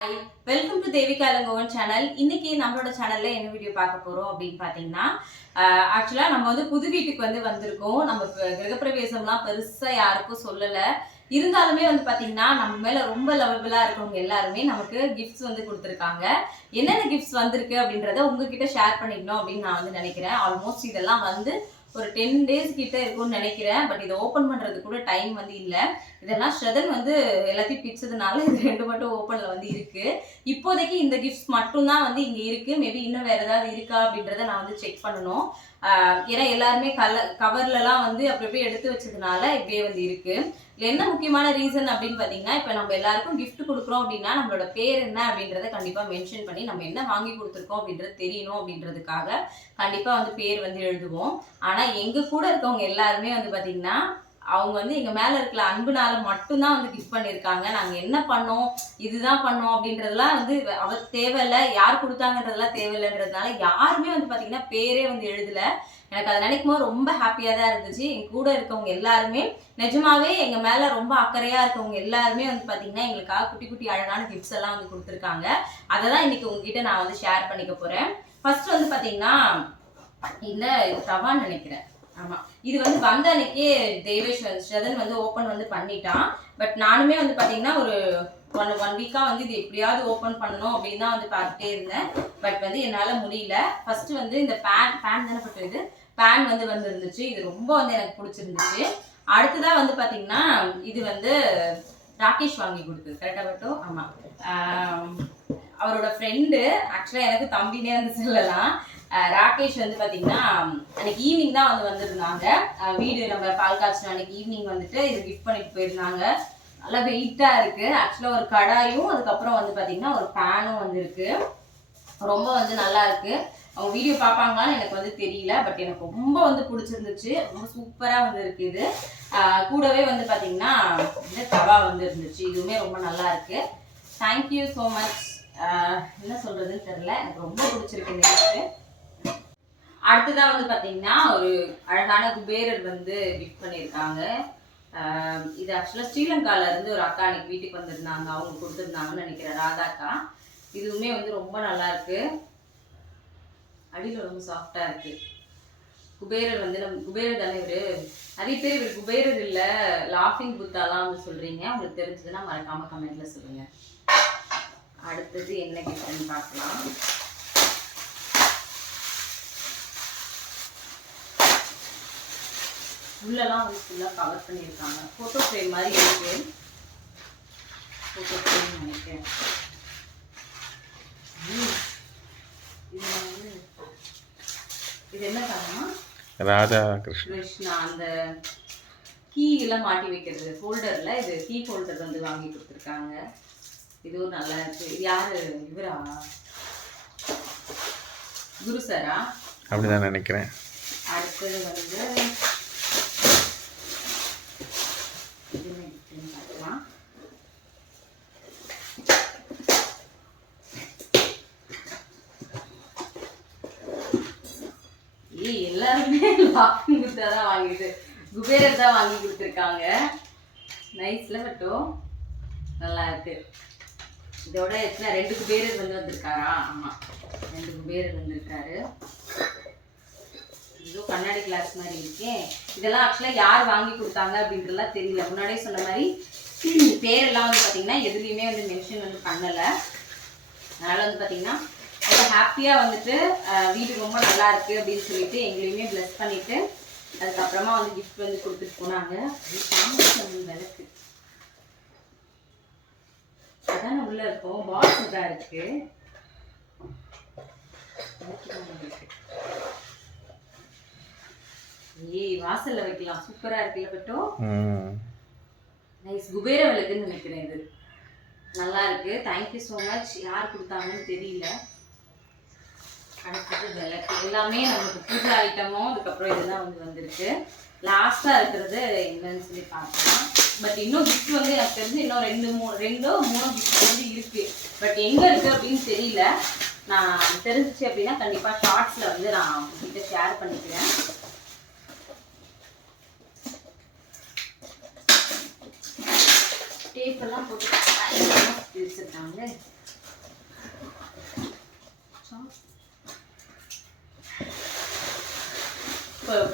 Welcome to Devika Ilangovan channel இன்னைக்கு நம்மளோட சேனல்ல என்ன வீடியோ பார்க்க போறோம் அப்படின்னு பாத்தீங்கன்னா ஆக்சுவலா நம்ம வந்து புது வீட்டுக்கு வந்து வந்திருக்கோம். நம்ம கிரகப்பிரவேசம்லாம் பெருசா யாருக்கும் சொல்லல. இருந்தாலுமே வந்து பாத்தீங்கன்னா நம்ம மேல ரொம்ப லவபிளா இருக்கவங்க எல்லாருமே நமக்கு கிஃப்ட்ஸ் வந்து கொடுத்துருக்காங்க. என்னென்ன கிஃப்ட்ஸ் வந்திருக்கு அப்படின்றத உங்ககிட்ட ஷேர் பண்ணிக்கணும் அப்படின்னு நான் வந்து நினைக்கிறேன். ஆல்மோஸ்ட் இதெல்லாம் வந்து ஒரு டென் டேஸ் கிட்ட இருக்கும்னு நினைக்கிறேன். பட் இதை ஓப்பன் பண்றது கூட டைம் வந்து இல்லை. இதெல்லாம் ஸ்ரதன் வந்து எல்லாத்தையும் பிச்சதுனால இது ரெண்டு மட்டும் ஓப்பன்ல வந்து இருக்கு. இப்போதைக்கு இந்த கிஃப்ட்ஸ் மட்டும்தான் வந்து இங்க இருக்கு. மேபி இன்னும் வேற ஏதாவது இருக்கா அப்படின்றத நான் வந்து செக் பண்ணணும். ஏன்னா எல்லாருமே கல கவர்லலாம் வந்து அப்படி அப்படியே எடுத்து வச்சதுனால இப்படியே வந்து இருக்கு. இதுல என்ன முக்கியமான ரீசன் அப்படின்னு பார்த்தீங்கன்னா இப்போ நம்ம எல்லாருக்கும் கிஃப்ட் கொடுக்குறோம் அப்படின்னா நம்மளோட பேர் என்ன அப்படின்றத கண்டிப்பாக மென்ஷன் பண்ணி நம்ம என்ன வாங்கி கொடுத்துருக்கோம் அப்படின்றது தெரியணும் அப்படின்றதுக்காக கண்டிப்பாக வந்து பேர் வந்து எழுதுவோம். ஆனால் எங்கள் கூட இருக்கவங்க எல்லாருமே வந்து பார்த்தீங்கன்னா அவங்க வந்து எங்கள் மேலே இருக்கிற அன்புனால மட்டும்தான் வந்து கிஃப்ட் பண்ணியிருக்காங்க. நாங்கள் என்ன பண்ணோம்? இதுதான் பண்ணோம் அப்படின்றதெல்லாம் வந்து அவ தேவையில்ல. யார் கொடுத்தாங்கன்றதெல்லாம் தேவையில்லைன்றதுனால யாருமே வந்து பார்த்தீங்கன்னா பேரே வந்து எழுதலை. எனக்கு அதை நினைக்கும் போது ரொம்ப ஹாப்பியாக தான் இருந்துச்சு. என் கூட இருக்கவங்க எல்லாருமே நிஜமாவே எங்கள் மேலே ரொம்ப அக்கறையாக இருக்கவங்க எல்லாருமே வந்து பார்த்தீங்கன்னா எங்களுக்காக குட்டி குட்டி அழகான கிஃப்ட்ஸ் எல்லாம் வந்து கொடுத்துருக்காங்க. அதை தான் இன்னைக்கு உங்ககிட்ட நான் வந்து ஷேர் பண்ணிக்க போகிறேன் ஃபர்ஸ்ட் வந்து பார்த்தீங்கன்னா இந்த தவான்னு நினைக்கிறேன். ஆமா. இது வந்து வந்த அன்னைக்கே தேவேஷ் ஷதன் ஸ்ரதன் வந்து ஓப்பன் வந்து பண்ணிட்டான். பட் நானுமே வந்து பாத்தீங்கன்னா ஒரு ஒன் ஒன் வீக்காக வந்து இது எப்படியாவது ஓப்பன் பண்ணணும் அப்படின்னு தான் வந்து பார்த்துட்டே இருந்தேன். பட் வந்து என்னால் முடியல. ஃபர்ஸ்ட் வந்து இந்த பேன் பேன் தானே பட்டு பேன் வந்து வந்துருந்துச்சு. இது ரொம்ப வந்து எனக்கு பிடிச்சிருந்துச்சு. அடுத்ததாக வந்து பார்த்தீங்கன்னா இது வந்து ராகேஷ் வாங்கி கொடுத்தது. கரெக்டாக மட்டும் ஆமாம் அவரோட ஃப்ரெண்டு ஆக்சுவலாக எனக்கு தம்பினே வந்து சொல்லலாம். ராகேஷ் வந்து பாத்தீங்கன்னா அன்னைக்கு ஈவினிங் தான் வந்து வந்திருந்தாங்க. வீடு நம்ம பால் காய்ச்சின அன்னைக்கு ஈவினிங் வந்துட்டு இது கிஃப்ட் பண்ணிட்டு போயிருந்தாங்க. நல்லா வெயிட்டா இருக்கு. ஆக்சுவலா ஒரு கடாயும் அதுக்கப்புறம் வந்து பாத்தீங்கன்னா ஒரு பேனும் வந்து இருக்கு. ரொம்ப வந்து நல்லா இருக்கு. அவங்க வீடியோ பார்ப்பாங்களான்னு எனக்கு வந்து தெரியல பட் எனக்கு ரொம்ப வந்து பிடிச்சிருந்துச்சு. ரொம்ப சூப்பராக வந்து இருக்கு இது. கூடவே வந்து பார்த்தீங்கன்னா இந்த தவா வந்து இருந்துச்சு. இதுவுமே ரொம்ப நல்லா இருக்கு. தேங்க்யூ ஸோ மச் என்ன சொல்றதுன்னு தெரில எனக்கு ரொம்ப பிடிச்சிருக்கு இந்த அடுத்ததாக வந்து பார்த்தீங்கன்னா ஒரு அழகான குபேரர் வந்து கிஃப்ட் பண்ணியிருக்காங்க. இது ஆக்சுவலாக ஸ்ரீலங்கால இருந்து ஒரு அக்கா அன்னைக்கு வீட்டுக்கு வந்திருந்தாங்க. அவங்க கொடுத்துருந்தாங்கன்னு நினைக்கிறேன். ராதாக்கா. இதுவுமே வந்து ரொம்ப நல்லா இருக்கு. அடியில் ரொம்ப சாஃப்டாக இருக்கு. குபேரர் வந்து நம்ம குபேரர் தானே இவர்? நிறைய பேர் இவர் குபேரர் இல்லை. லாஃபிங் புத்தாலாம் வந்து சொல்கிறீங்க உங்களுக்கு தெரிஞ்சதுன்னா மறக்காம கமெண்ட்டில் சொல்லுங்கள் அடுத்தது என்ன கிஃப்ட்னு பார்க்கலாம். உள்ளெல்லாம் வந்து ஃபுல்லாக கவர் பண்ணியிருக்காங்க. ஃபோட்டோ ஃப்ரேம் மாதிரி இருக்கு. ஃபோட்டோ ஃப்ரேம் நினைக்கிறேன். இது வந்து இது என்ன காரணமா ராதா கிருஷ்ணா அந்த கீ எல்லாம் மாட்டி வைக்கிறது. ஹோல்டர்ல இது கீ ஹோல்டர் வந்து வாங்கி கொடுத்துருக்காங்க. இதுவும் நல்லா இருக்கு. யாரு? இவரா? குரு சாரா? அப்படிதான் நினைக்கிறேன். அடுத்தது வந்து இது என்ன giftன்னு பார்க்கலாம். ஏய் எல்லாருமே லாக்கிங் குத்தா தான் வாங்கிட்டு குபேரர் தான் வாங்கி கொடுத்துருக்காங்க. நைஸில் மட்டும் நல்லா இருக்கு. இதோட எத்தனை ரெண்டு குபேரர் வந்து வந்திருக்காரா? ஆமாம் ரெண்டு குபேரர் வந்திருக்காரு. ஏதோ கண்ணாடி கிளாஸ் மாதிரி இருக்கேன் இதெல்லாம் ஆக்சுவலாக யார் வாங்கி கொடுத்தாங்க அப்படின்றதுலாம் தெரியல. முன்னாடியே சொன்ன மாதிரி பேரெல்லாம் வந்து பார்த்தீங்கன்னா எதுலேயுமே வந்து மென்ஷன் வந்து பண்ணலை. அதனால் வந்து பார்த்தீங்கன்னா ஹாப்பியாக வந்துட்டு வீடு ரொம்ப நல்லா இருக்கு அப்படின்னு சொல்லிட்டு எங்களையுமே ப்ளஸ் பண்ணிட்டு அதுக்கப்புறமா வந்து கிஃப்ட் வந்து கொடுத்துட்டு போனாங்க. விளக்கு. அதான் உள்ள இருக்கும். பாக்ஸ் தான் இருக்கு. இருக்கு. ஏய் வாசல்ல வைக்கலாம். சூப்பரா இருக்குல்ல பட்டோ? ம். நைஸ் குபேர விளக்குன்னு நினைக்கிறேன் இது. நல்லா இருக்கு. தேங்க்யூ ஸோ மச் யார் கொடுத்தாங்கன்னு தெரியல. அடுத்தது விளக்கு எல்லாமே நமக்கு பூஜை ஐட்டமும் அதுக்கப்புறம் இதெல்லாம் வந்து வந்திருக்கு. லாஸ்ட்டாக இருக்கிறது என்னன்னு சொல்லி பார்க்கலாம். பட் இன்னும் கிஃப்ட் வந்து எனக்கு தெரிஞ்சு இன்னும் ரெண்டு மூணு ரெண்டோ மூணோ கிஃப்ட் வந்து இருக்கு. பட் எங்கே இருக்கு அப்படின்னு தெரியல. நான் தெரிஞ்சிச்சு அப்படின்னா கண்டிப்பாக ஷார்ட்ஸில் வந்து நான் உங்ககிட்ட ஷேர் பண்ணிக்கிறேன். டேப்பெல்லாம் போட்டு பயங்கரமா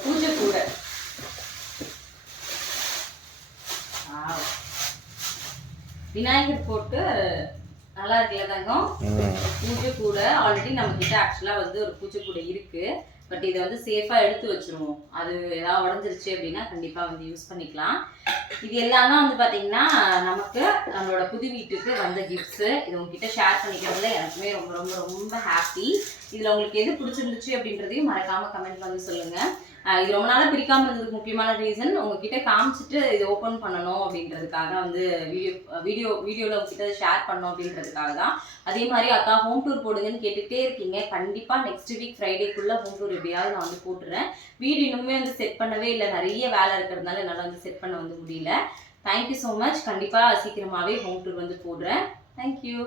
பூஜை கூட. விநாயகர் போட்டு நல்லா இருக்குல்ல தங்கம்? பூஜை கூட. ஆல்ரெடி நம்ம கிட்ட ஆக்சுவலா வந்து ஒரு பூஜை கூட இருக்கு. பட் இதை வந்து சேஃபாக எடுத்து வச்சிருவோம். அது ஏதாவது உடஞ்சிருச்சு அப்படின்னா கண்டிப்பாக வந்து யூஸ் பண்ணிக்கலாம். இது எல்லாமே வந்து பார்த்தீங்கன்னா நமக்கு நம்மளோட புது வீட்டுக்கு வந்த கிஃப்ட்ஸு இது உங்ககிட்ட ஷேர் பண்ணிக்கிறதுல எனக்குமே ரொம்ப ரொம்ப ரொம்ப ஹாப்பி இதில் உங்களுக்கு எது பிடிச்சிருந்துச்சு அப்படின்றதையும் மறக்காமல் கமெண்ட் வந்து சொல்லுங்கள் இது ரொம்ப நாளாக பிரிக்காமல் இருந்ததுக்கு முக்கியமான ரீசன் உங்ககிட்ட காமிச்சிட்டு இது ஓப்பன் பண்ணணும் அப்படின்றதுக்காக வந்து வீடியோ வீடியோ வீடியோவில் உங்ககிட்ட ஷேர் பண்ணணும் அப்படின்றதுக்காக தான். அதே மாதிரி அக்கா ஹோம் டூர் போடுங்கன்னு கேட்டுகிட்டே இருக்கீங்க. கண்டிப்பாக நெக்ஸ்ட் வீக் ஃப்ரைடேக்குள்ளே ஹோம் டூர் எப்படியாவது நான் வந்து போட்டுறேன். வீடு இன்னுமே வந்து செட் பண்ணவே இல்லை. நிறைய வேலை இருக்கிறதுனால என்னால் வந்து செட் பண்ண வந்து முடியல. தேங்க்யூ ஸோ மச் கண்டிப்பாக சீக்கிரமாகவே ஹோம் டூர் வந்து போடுறேன். தேங்க்யூ